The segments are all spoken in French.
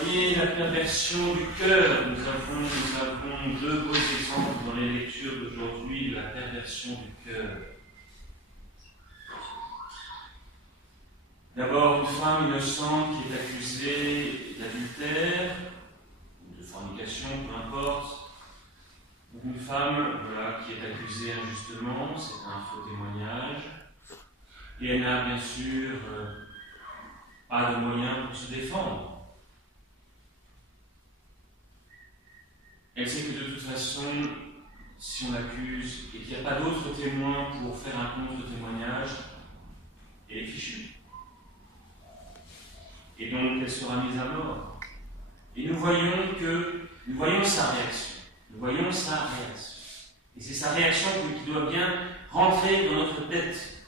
Voyez la perversion du cœur. Nous avons deux beaux exemples dans les lectures d'aujourd'hui de la perversion du cœur. D'abord, une femme innocente qui est accusée d'adultère, ou de fornication, peu importe. Une femme qui est accusée injustement, c'est un faux témoignage. Et elle n'a bien sûr pas de moyens pour se défendre. Elle sait que de toute façon, si on l'accuse et qu'il n'y a pas d'autres témoins pour faire un contre-témoignage, elle est fichue. Et donc elle sera mise à mort. Et nous voyons sa réaction. Nous voyons sa réaction. Et c'est sa réaction qui doit bien rentrer dans notre tête.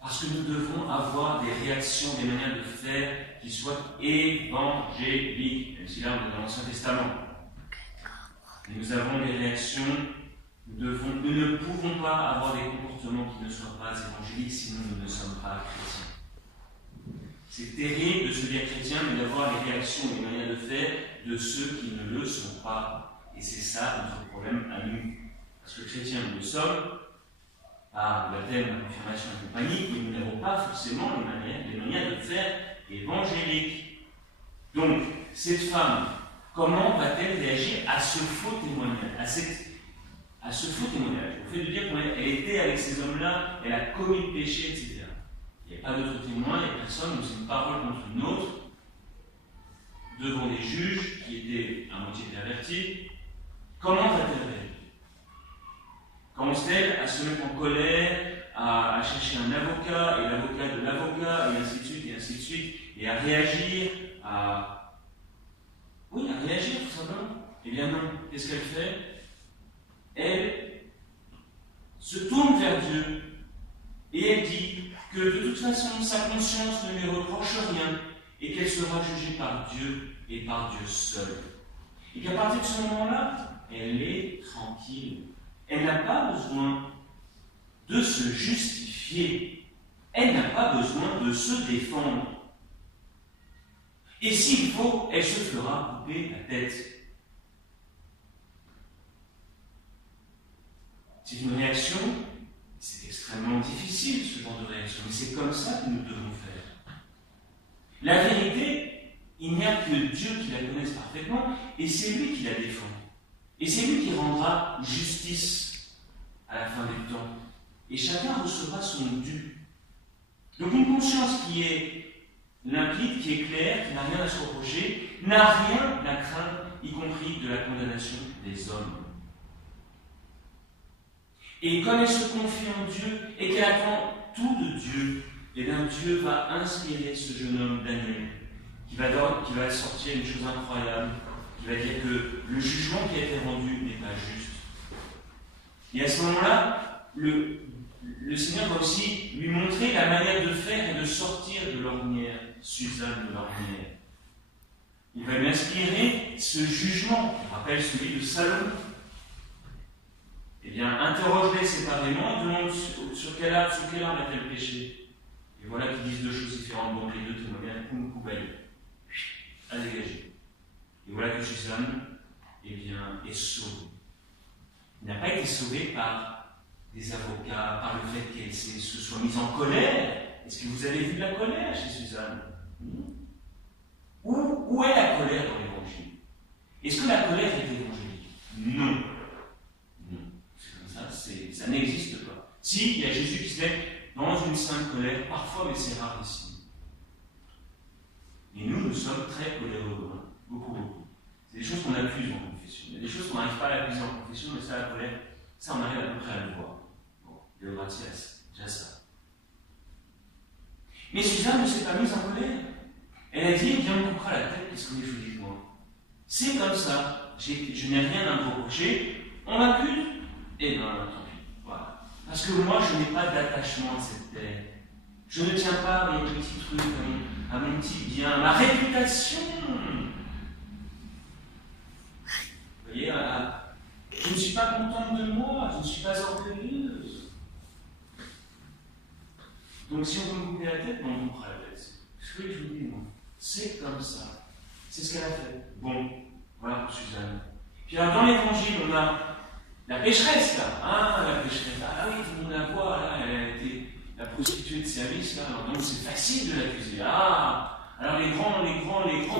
Parce que nous devons avoir des réactions, des manières de faire qui soient évangéliques. Même si là on est dans l'Ancien Testament. Et nous avons des réactions, nous ne pouvons pas avoir des comportements qui ne soient pas évangéliques, sinon nous ne sommes pas chrétiens. C'est terrible de se dire chrétien, mais d'avoir les réactions et les manières de faire de ceux qui ne le sont pas. Et c'est ça notre problème à nous. Parce que chrétiens nous le sommes, par le baptême, la confirmation et compagnie, mais nous n'avons pas forcément les manières de faire évangéliques. Donc, cette femme, comment va-t-elle réagir à ce faux témoignage, à ce faux témoignage, au fait de dire qu'elle était avec ces hommes-là, elle a commis le péché, etc. Il n'y a pas d'autres témoins, il n'y a personne, donc c'est une parole contre une autre, devant des juges qui étaient à moitié pervertis. Comment va-t-elle réagir? Commence-t-elle à se mettre en colère, à chercher un avocat, et l'avocat de l'avocat, et ainsi de suite, et ainsi de suite, et à réagir, à réagir tout simplement? Eh bien non. Qu'est-ce qu'elle fait? Elle se tourne vers Dieu et elle dit que de toute façon sa conscience ne lui reproche rien et qu'elle sera jugée par Dieu et par Dieu seul. Et qu'à partir de ce moment-là, elle est tranquille. Elle n'a pas besoin de se justifier. Elle n'a pas besoin de se défendre. Et s'il faut, elle se fera couper la tête. C'est une réaction, c'est extrêmement difficile ce genre de réaction, mais c'est comme ça que nous devons faire. La vérité, il n'y a que Dieu qui la connaisse parfaitement, et c'est lui qui la défend. Et c'est lui qui rendra justice à la fin du temps. Et chacun recevra son dû. Donc une conscience qui est limpide, qui est claire, qui n'a rien à se reprocher, n'a rien à craindre, y compris de la condamnation des hommes. Et comme elle se confie en Dieu et qu'elle attend tout de Dieu, et bien Dieu va inspirer ce jeune homme Daniel, qui va sortir une chose incroyable, qui va dire que le jugement qui a été rendu n'est pas juste. Et à ce moment-là, le Seigneur va aussi lui montrer la manière de faire et de sortir de l'ornière, Suzanne de l'ornière. Il va lui inspirer ce jugement, qui rappelle celui de Salomon. Eh bien, interroge-les séparément, demande sur quel arbre a-t-elle péché. Et voilà qu'ils disent deux choses différentes, donc les deux témoignages, à dégager. Et voilà que Suzanne, est sauvée. Il n'a pas été sauvée par des avocats, par le fait qu'elle se soit mise en colère. Est-ce que vous avez vu de la colère chez Suzanne? Où est la colère dans l'Évangile? Est-ce que la colère est évangélique? Non. Non. C'est comme ça, ça n'existe pas. Si, il y a Jésus qui se met dans une sainte colère, parfois, mais c'est rare ici. Et nous sommes très coléreux, hein. Beaucoup. C'est des choses qu'on accuse en confession. Il y a des choses qu'on n'arrive pas à accuser en confession, mais ça, la colère, ça, on arrive à peu près à le voir. Bon, le gracias, déjà ça. Mais Suzanne ne s'est pas mise en colère. Elle a dit, viens, on me coupera la tête, qu'est-ce que vous voulez de moi? C'est comme ça. Je n'ai rien à me reprocher. On m'accuse? Eh bien, tant pis. Voilà. Parce que moi, je n'ai pas d'attachement à cette terre. Je ne tiens pas à mon petit truc, à mon petit bien, à ma réputation. Vous voyez, je ne suis pas contente de moi, je ne suis pas orgueilleuse. Donc si on veut me couper la tête, on me coupera la tête. Ce que je vous dis, moi. C'est comme ça. C'est ce qu'elle a fait. Bon, voilà pour Suzanne. Puis alors, dans l'évangile, on a la pécheresse, là. Ah, la pécheresse. Ah oui, tout le monde la voit, là. Elle a été la prostituée de service, là. Alors, donc, c'est facile de l'accuser. Ah, alors les grands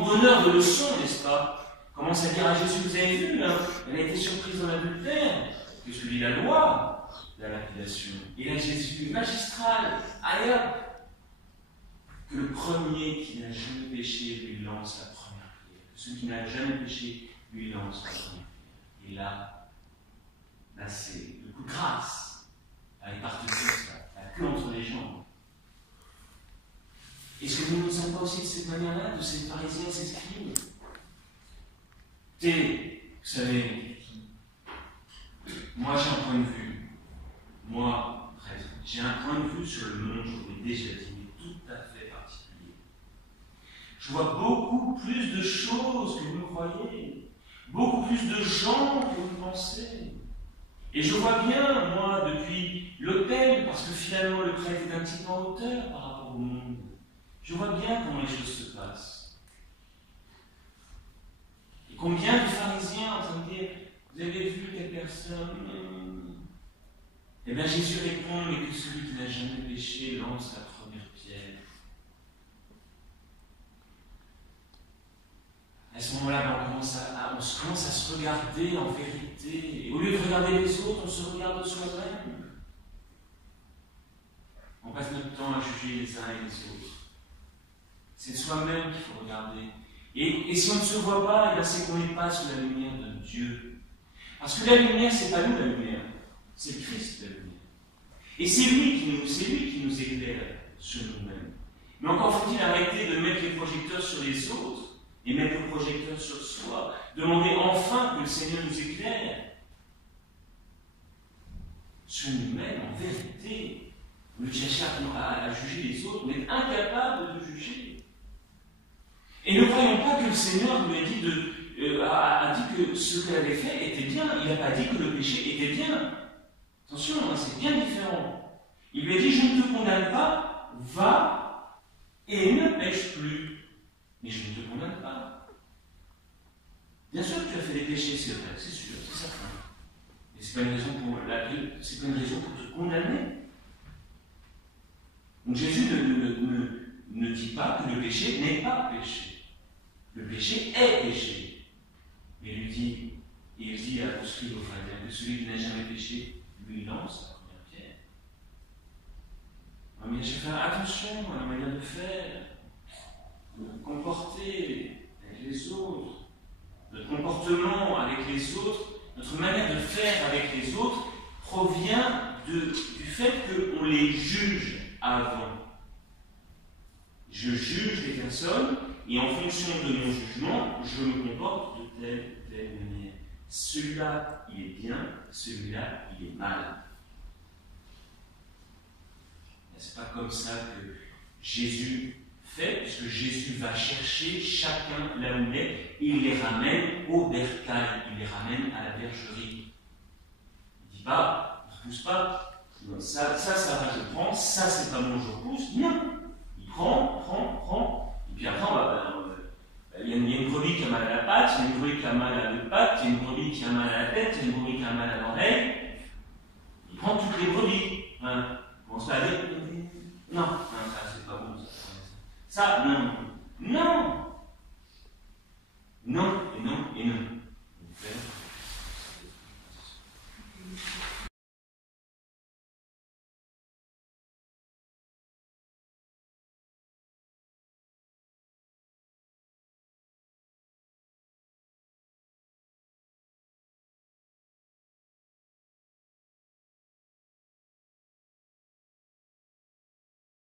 donneurs de leçons, n'est-ce pas, commencent à dire à Jésus, vous avez vu, là, elle a été surprise dans l'adultère. Qu'est-ce que dit la loi? La lapidation. Et là, Jésus, magistral, allez hop, que le premier qui n'a jamais péché lui lance la première prière. Que celui qui n'a jamais péché lui lance la première prière. Et là, c'est le coup de grâce. Là, il part de ça, la queue entre les jambes. Est-ce que nous ne sommes pas aussi de cette manière-là, de ces pharisiens, ces scribes? Vous savez, moi j'ai un point de vue. Moi, prêtre, j'ai un point de vue sur le monde, je vous l'ai déjà dit, mais tout à fait particulier. Je vois beaucoup plus de choses que vous ne croyez, beaucoup plus de gens que vous ne pensez. Et je vois bien, moi, depuis l'autel, parce que finalement le prêtre est un petit peu en hauteur par rapport au monde, je vois bien comment les choses se passent. Et combien de pharisiens en train de dire, vous avez vu telle personne? Eh bien Jésus répond, mais que celui qui n'a jamais péché lance la première pierre. À ce moment-là, on commence à se regarder en vérité. Et au lieu de regarder les autres, on se regarde soi-même. On passe notre temps à juger les uns et les autres. C'est soi-même qu'il faut regarder. Et si on ne se voit pas, c'est qu'on n'est pas sous la lumière de Dieu. Parce que la lumière, c'est pas nous la lumière, c'est le Christ la lumière. Et c'est lui qui nous éclaire sur nous-mêmes. Mais encore faut-il arrêter de mettre les projecteurs sur les autres et mettre le projecteur sur soi. Demander enfin que le Seigneur nous éclaire sur nous-mêmes en vérité. On ne cherche à juger les autres, on est incapable de juger. Et ne croyons pas que le Seigneur nous a dit que ce qu'elle avait fait était bien. Il n'a pas dit que le péché était bien. Attention, c'est bien différent. Il lui a dit, je ne te condamne pas, va et ne pêche plus. Mais je ne te condamne pas. Bien sûr que tu as fait des péchés, c'est vrai, c'est sûr, c'est certain. Mais ce n'est pas une raison c'est pas une raison pour te condamner. Donc Jésus ne dit pas que le péché n'est pas péché. Le péché est péché. Mais il dit à scribes aux pharisiens que celui qui n'a jamais péché lui lance la première pierre. Mais je vais faire attention à la manière de faire, de nous comporter avec les autres, notre comportement avec les autres, notre manière de faire avec les autres provient du fait qu'on les juge avant. Je juge les personnes et en fonction de mon jugement, je me comporte de telle ou telle manière. Celui-là, il est bien, celui-là, il est mal. C'est pas comme ça que Jésus fait, puisque Jésus va chercher chacun là où il est, et il les ramène au bercail, il les ramène à la bergerie. Il ne dit pas, il ne repousse pas, ça va, je prends, ça c'est pas bon, je repousse. Non, il prend, et puis après, il y a une brebis qui a mal à la patte, il y a une brebis qui a mal à deux pattes, il y a une brebis qui a mal à la tête, il y a une brebis qui a mal à l'oreille. Il prend toutes les brebis.